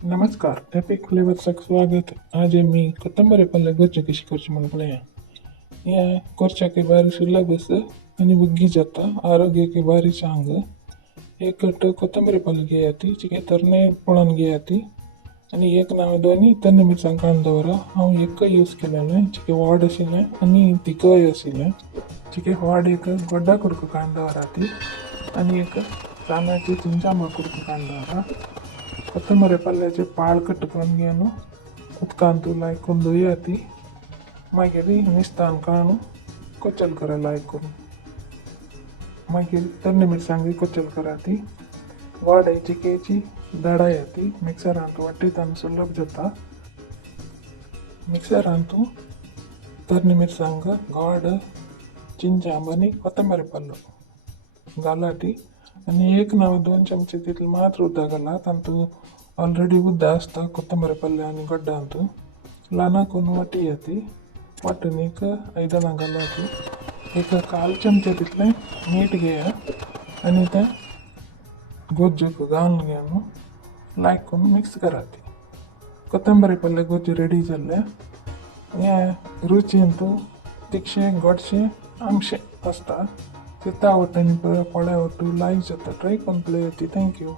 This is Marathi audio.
नमस्कार, एपिक फ्लेवर्सक स्वागत. आज मी कोथिंबीर पल्ले ಗೊಜ್ಜು ಕೃಷಿ करची म्हणून पळया. या ಕೊರ್ಚಾಕೆ ಬಾರಿ ಸುಲ್ಲ ಬಸ್ आणि बुग्गी जाता आरोग्याके बारी चांग. एक कट कोथिंबीर पल्ले घेयाती चिके तरणे पळून घेयाती आणि एक नाव दोन्ही तन्ने मिरसांग कांदवरा हांव एक यूज केलेले चिके वाड आशिल्ले आणि तिखय आशिल्ले चिके वाड एक गड्डा कुडको कांदवरा ती आणि एक तांदळाची चिंचांबा कुडको कांदवरा ಕೊತ್ತಂಬರಿ ಪಲ್ಯचे पाळ कटकून घेऊन उदकांतू लायकून धुयाती मागीर मिस्तान काडून कोचल करा लायकून मागीर तन्ने मिरसांगी कोचल कराती वाडायची केची दडायती मिक्सरांत वाटीतान सुलभ जाता मिक्सरांतू तन्ने मिरसांग गोड चिंचांब आणि कोथिंबीर पल्लो घालाती आणि एक नाव 2 चमचे तितले मात्र उदक घाला तांतू ऑलरेडी उदक आसता कोथिंबीर पल्ले आणि गड्डांतू ल्हान करून वाटी येती वाटून एक 5 जाणां घालाती एक 1/4 चमचे तितले मीठ घेया आणि ते ಗೊಜ್ಜುకు घालून घेवन लायक करून मिक्स कराती कोथिंबीर पल्ले ಗೊಜ್ಜು रेडी जाल्ले हे रुचींतू तिखशे गोडशे आमशे आसता ते आवडटा आनी पळ्या आवडटा लायक जाता ट्राय करून पळयाती थँक्यू